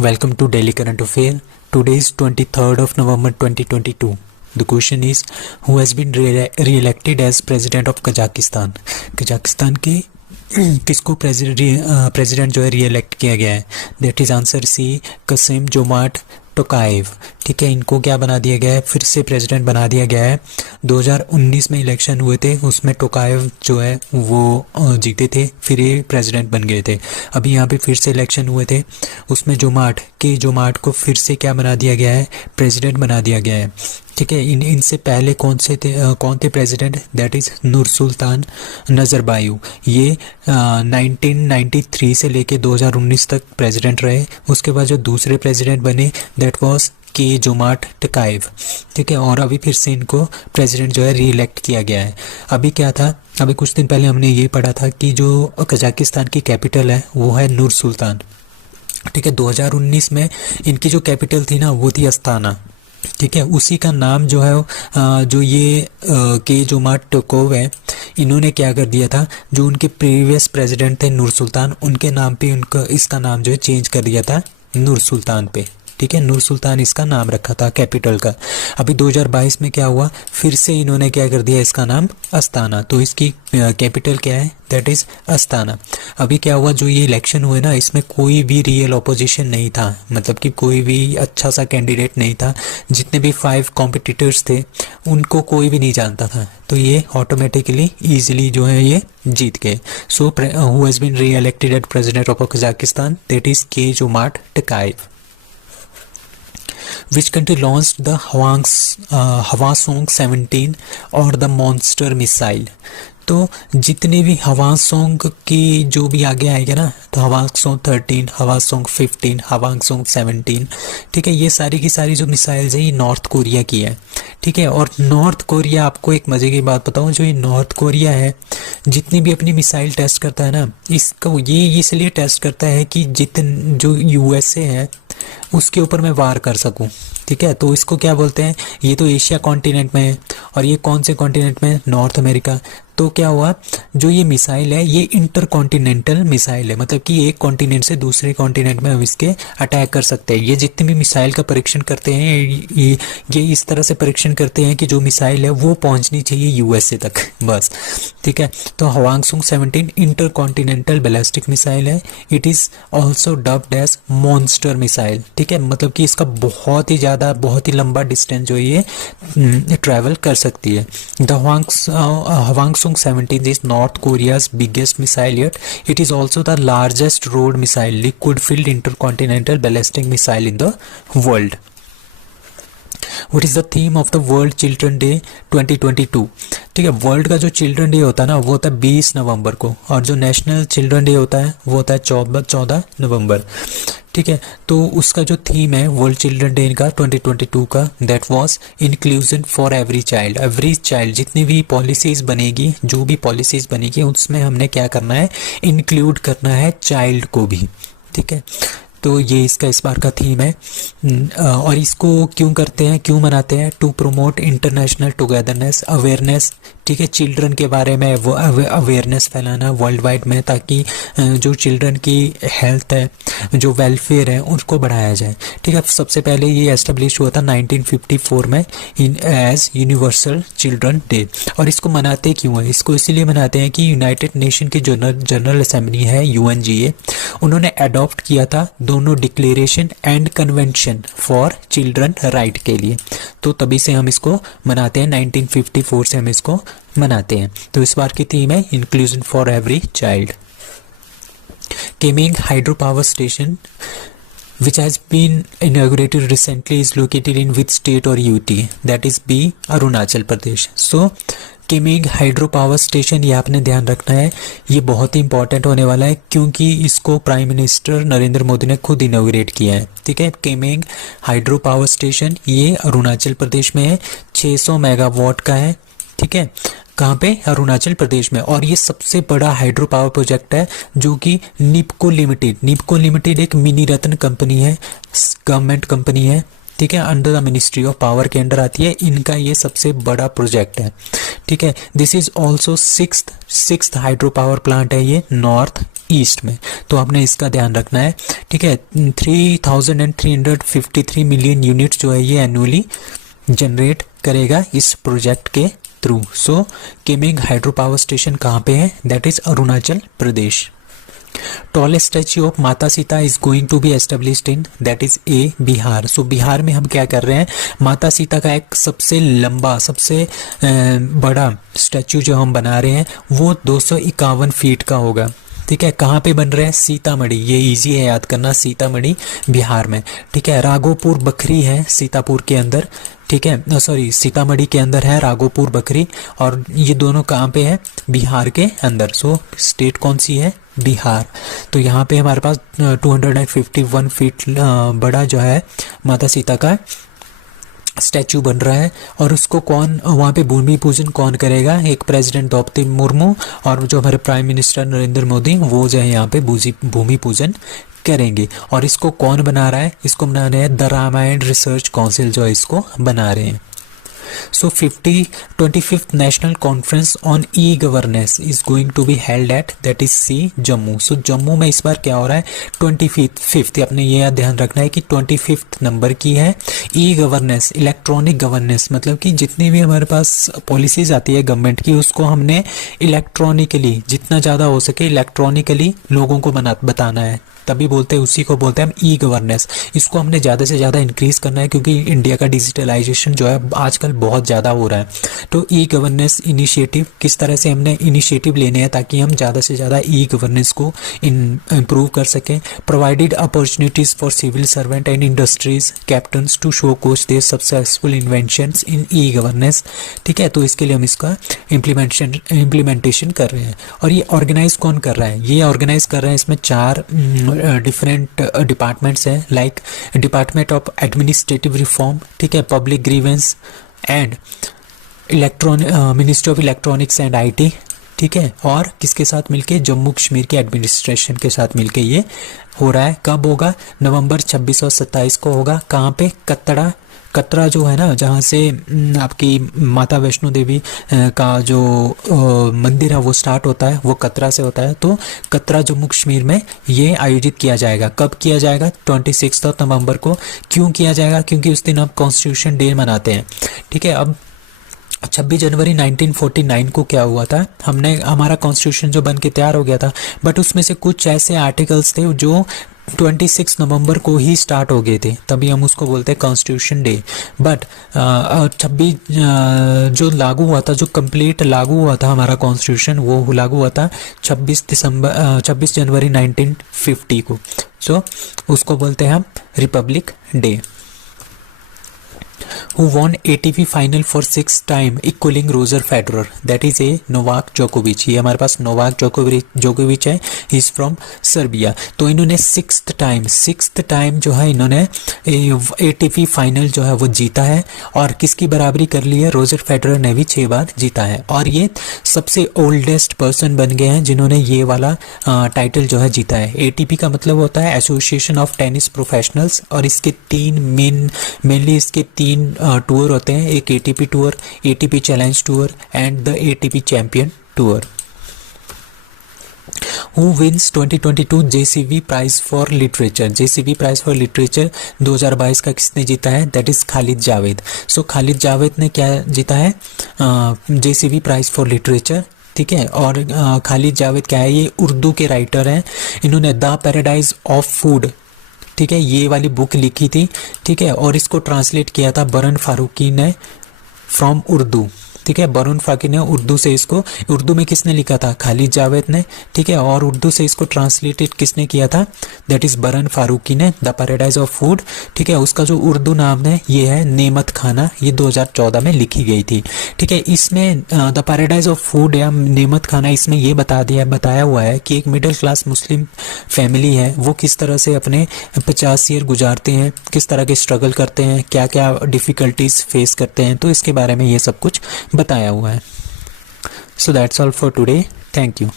Welcome to Daily Current Affair. Today is 23rd of November 2022. The question is, who has been re-elected as president of Kazakhstan? Kazakhstan के किसको president जो है re-elect किया गया है? That is answer C, Kassym Jomart Tokayev. ठीक है, इनको क्या बना दिया गया है? फिर से प्रेसिडेंट बना दिया गया है। 2019 में इलेक्शन हुए थे, उसमें टोकाएव जो है वो जीते थे, फिर ये प्रेसिडेंट बन गए थे। अभी यहाँ पे फिर से इलेक्शन हुए थे, उसमें जोमार्ट को फिर से क्या बना दिया गया है? प्रेसिडेंट बना दिया गया है। ठीक है, इनसे पहले कौन थे president? That is Nursultan Nazarbayev. ये 1993 से लेके 2019 तक प्रेसिडेंट रहे। उसके बाद जो दूसरे प्रेसिडेंट बने दैट वाज के जोमार्ट टोकाएव। ठीक है, और अभी फिर से इनको प्रेसिडेंट जो है री इलेक्ट किया गया है। अभी क्या था, अभी कुछ दिन पहले हमने ये पढ़ा था कि जो कजाकिस्तान की कैपिटल है वो है नूरसुल्तान। ठीक है, 2019 में इनकी जो कैपिटल थी ना वो थी अस्ताना। ठीक है, उसी का नाम जो है जो ये के जोमार्ट टोकाएव है, इन्होंने क्या कर दिया था, जो उनके प्रीवियस प्रेसिडेंट थे नूरसुल्तान, उनके नाम पे उनका इसका नाम जो है चेंज कर दिया था नूरसुल्तान पे। ठीक है, नूरसुल्तान इसका नाम रखा था कैपिटल का। अभी 2022 में क्या हुआ, फिर से इन्होंने क्या कर दिया, इसका नाम अस्ताना। तो इसकी कैपिटल क्या है? That is Astana. अभी क्या हुआ, जो ये इलेक्शन हुए ना, इसमें कोई भी रियल ऑपोजिशन नहीं था, मतलब कि कोई भी अच्छा सा कैंडिडेट नहीं था। जितने भी 5 कॉम्पिटिटर्स थे उनको कोई भी नहीं जानता था, तो ये ऑटोमेटिकली ईजिली जो है ये जीत गए। So who has been reelected at president of Kazakhstan? That is के Jomart Tokayev. Which country launched the Hwasong 17 और the Monster missile? तो जितने भी हवासोंग की जो भी आगे आएगा ना, तो हवासोंग 13, हवासोंग 15, हवासोंग 17, ठीक है, ये सारी की सारी जो मिसाइल्स है ये नॉर्थ कोरिया की है। ठीक है, और नॉर्थ कोरिया, आपको एक मज़े की बात बताऊं, जो ये नॉर्थ कोरिया है जितनी भी अपनी मिसाइल टेस्ट करता है ना, इसको ये इसलिए टेस्ट करता है कि जो यूएसए है उसके ऊपर मैं वार कर सकूं। ठीक है, तो इसको क्या बोलते हैं, ये तो एशिया कॉन्टिनेंट में है और ये कौन से कॉन्टिनेंट में है? North America. तो क्या हुआ, जो ये मिसाइल है ये इंटर कॉन्टिनेंटल मिसाइल है, मतलब कि एक कॉन्टिनेंट से दूसरे कॉन्टिनेंट में हम इसके अटैक कर सकते हैं। ये जितने भी मिसाइल का परीक्षण करते हैं ये इस तरह से परीक्षण करते हैं कि जो मिसाइल है वो पहुंचनी चाहिए यूएसए तक, बस। ठीक है, तो Hwasong 17 intercontinental ballistic missile है। It is also dubbed as monster missile. ठीक है, मतलब कि इसका बहुत ही लंबा डिस्टेंस जो ये ट्रैवल कर सकती है। The Hwasong 17 is North Korea's biggest missile yet. It is also the largest road missile, liquid-filled intercontinental ballistic missile in the world. What is the theme of the World Children Day 2022? ठीक है, world का जो children day होता है ना वो होता है 20 नवंबर को, और जो नेशनल चिल्ड्रन डे होता है वो होता है 14 नवंबर। ठीक है, तो उसका जो थीम है वर्ल्ड चिल्ड्रन डे का 2022 का, that was inclusion for every child. जितनी भी पॉलिसीज़ बनेगी, जो भी पॉलिसीज़ बनेगी उसमें हमने क्या करना है, इंक्लूड करना है चाइल्ड को भी। ठीक है, तो ये इसका इस बार का थीम है। और इसको क्यों करते हैं, क्यों मनाते हैं? To promote international togetherness, awareness. ठीक है, चिल्ड्रन के बारे में वो अवेयरनेस फैलाना वर्ल्ड वाइड में, ताकि जो चिल्ड्रन की हेल्थ है, जो वेलफेयर है, उसको बढ़ाया जाए। ठीक है, सबसे पहले ये एस्टेब्लिश हुआ था 1954 में एज यूनिवर्सल चिल्ड्रन डे। और इसको मनाते क्यों है? इसको इसीलिए मनाते हैं कि यूनाइटेड नेशन की जनरल असेंबली है UNGA, उन्होंने अडॉप्ट किया था दोनों declaration and convention for children right के लिए, तो तभी से हम इसको मनाते हैं। 1954 से हम इसको मनाते हैं। तो इस बार की थीम है inclusion for every child. Kameng hydro power station which has been inaugurated recently is located in which state or UT? That is B, Arunachal Pradesh. So Kameng hydro power station, ये आपने ध्यान रखना है, ये बहुत ही इंपॉर्टेंट होने वाला है क्योंकि इसको प्राइम मिनिस्टर नरेंद्र मोदी ने खुद इनॉग्रेट किया है। ठीक है, केमिंग हाइड्रो पावर स्टेशन ये अरुणाचल प्रदेश में है, 600 मेगावाट का है। ठीक है, कहाँ पे? अरुणाचल प्रदेश में। और ये सबसे बड़ा हाइड्रो पावर प्रोजेक्ट है जो कि निपको लिमिटेड एक मिनी रत्न कंपनी है, गवर्नमेंट कंपनी है। ठीक है, under the ministry of power के अंडर आती है, इनका ये सबसे बड़ा प्रोजेक्ट है। ठीक है, this is also sixth hydro power plant है ये नॉर्थ ईस्ट में, तो आपने इसका ध्यान रखना है। ठीक है, 3353 मिलियन यूनिट जो है ये एनुअली जनरेट करेगा इस प्रोजेक्ट के through. So Kameng hydro power station कहाँ पे है, that is Arunachal Pradesh. Tallest statue of Mata Sita is going to be established in that is a Bihar. So Bihar में हम क्या कर रहे हैं, माता सीता का एक सबसे लंबा सबसे बड़ा स्टैच्यू जो हम बना रहे हैं वो 251 फीट का होगा। ठीक है, कहाँ पे बन रहे हैं, सीतामढ़ी, ये इजी है याद करना, सीतामढ़ी बिहार में। ठीक है, राघोपुर बखरी है सीतापुर के अंदर, ठीक है, सॉरी सीतामढ़ी के अंदर है राघोपुर बखरी, और ये दोनों कहाँ पे है, बिहार के अंदर। सो स्टेट कौन सी है, बिहार। तो यहाँ पे हमारे पास 251 फीट बड़ा जो है माता सीता का स्टैचू बन रहा है, और उसको कौन वहाँ पे भूमि पूजन कौन करेगा, एक प्रेसिडेंट द्रौपदी मुर्मू और जो हमारे प्राइम मिनिस्टर नरेंद्र मोदी, वो जो है यहाँ पे भूमि पूजन करेंगे। और इसको कौन बना रहा है, इसको बना रहे हैं द रामायण रिसर्च काउंसिल जो है इसको बना रहे हैं। So 25th National Conference on E-Governance is going to be held at that is C Jammu. So Jammu में इस बार क्या हो रहा है, 25th, आपने ये ध्यान रखना है कि 25th नंबर की है E-Governance, इलेक्ट्रॉनिक गवर्नेंस, मतलब कि जितनी भी हमारे पास पॉलिसीज आती है गवर्नमेंट की उसको हमने इलेक्ट्रॉनिकली जितना ज़्यादा हो सके इलेक्ट्रॉनिकली लोगों को बताना है, तभी बोलते हैं, उसी को बोलते हैं हम ई गवर्नेंस। इसको हमने ज़्यादा से ज़्यादा इंक्रीज करना है क्योंकि इंडिया का डिजिटलाइजेशन जो है आजकल बहुत ज़्यादा हो रहा है। तो ई गवर्नेंस इनिशिएटिव किस तरह से हमने इनिशिएटिव लेने हैं ताकि हम ज़्यादा से ज़्यादा ई गवर्नेंस को इम्प्रूव कर सकें। Provided opportunities for civil servant and industries captains to show coach their successful inventions in e governance. ठीक है, तो इसके लिए हम इसका इम्प्लीमेंटेशन कर रहे हैं। और ये ऑर्गेनाइज कौन कर रहा है, ये ऑर्गेनाइज कर रहे हैं, इसमें 4 डिफरेंट डिपार्टमेंट्स हैं, like department of administrative reform, ठीक है, public grievance and ministry of electronics and IT. ठीक है, और किसके साथ मिलके, जम्मू कश्मीर के एडमिनिस्ट्रेशन के साथ मिलके ये हो रहा है। कब होगा, नवंबर 26 और 27 को होगा। कहाँ पे, कटरा जो है ना, जहाँ से आपकी माता वैष्णो देवी का जो मंदिर है वो स्टार्ट होता है, वो कटरा से होता है। तो कटरा जम्मू कश्मीर में ये आयोजित किया जाएगा। कब किया जाएगा, 26 नवंबर को। क्यों किया जाएगा, क्योंकि उस दिन आप कॉन्स्टिट्यूशन डे मनाते हैं। ठीक है, अब 26 जनवरी 1949 को क्या हुआ था, हमारा कॉन्स्टिट्यूशन जो बन के तैयार हो गया था, बट उसमें से कुछ ऐसे आर्टिकल्स थे जो 26 नवंबर को ही स्टार्ट हो गए थे, तभी हम उसको बोलते हैं कॉन्स्टिट्यूशन डे। बट 26 जो लागू हुआ था, जो कंप्लीट लागू हुआ था हमारा कॉन्स्टिट्यूशन, वो लागू हुआ था 26 जनवरी 1950 को। सो उसको बोलते हैं हम Republic day. Who won ATP final for 6 time equalling Roger Federer, that is A Novak जोकोविच। ये हमारे पास नोवाक जोकोविच है, ही इज फ्रॉम सर्बिया। तो इन्होंने 6th टाइम जो है इन्होंने ATP फाइनल जो है वो जीता है, और किसकी बराबरी कर ली है, रोजर फेडरर ने भी 6 बार जीता है। और ये सबसे ओल्डेस्ट पर्सन बन गए हैं जिन्होंने ये वाला टाइटल जो है जीता है। ATP का मतलब होता है एसोसिएशन ऑफ टेनिस प्रोफेशनल्स, और इसके 3 मेनली इसके 3 टूर होते हैं, एक ATP tour, ATP challenge tour and the ATP champion tour. Who wins 2022 JCV prize for literature, JCV prize for literature 2022 का किसने जीता है, that is Khalid Jawed. So Khalid Jawed ने क्या जीता है, JCV प्राइज फॉर लिटरेचर। ठीक है, और खालिद जावेद क्या है, ये उर्दू के राइटर हैं। इन्होंने द पैराडाइज ऑफ फूड, ठीक है, ये वाली बुक लिखी थी। ठीक है, और इसको ट्रांसलेट किया था बरन फारूकी ने फ्रॉम उर्दू। ठीक है, बरन फारूकी ने उर्दू से इसको, उर्दू में किसने लिखा था, खालिद जावेद ने। ठीक है, और उर्दू से इसको ट्रांसलेटेड किसने किया था, दैट इज बरन फारूकी ने, द पैराडाइज ऑफ फूड। ठीक है, उसका जो उर्दू नाम है ये है नेमत खाना, ये 2014 में लिखी गई थी। ठीक है, इसमें द पैराडाइज ऑफ फूड या नेमत खाना, इसमें ये बताया हुआ है कि एक मिडिल क्लास मुस्लिम फैमिली है, वो किस तरह से अपने 50 ईयर गुजारते हैं, किस तरह के स्ट्रगल करते हैं, क्या क्या डिफ़िकल्टीज फेस करते हैं, तो इसके बारे में ये सब कुछ बताया हुआ है। So that's all for today, thank you.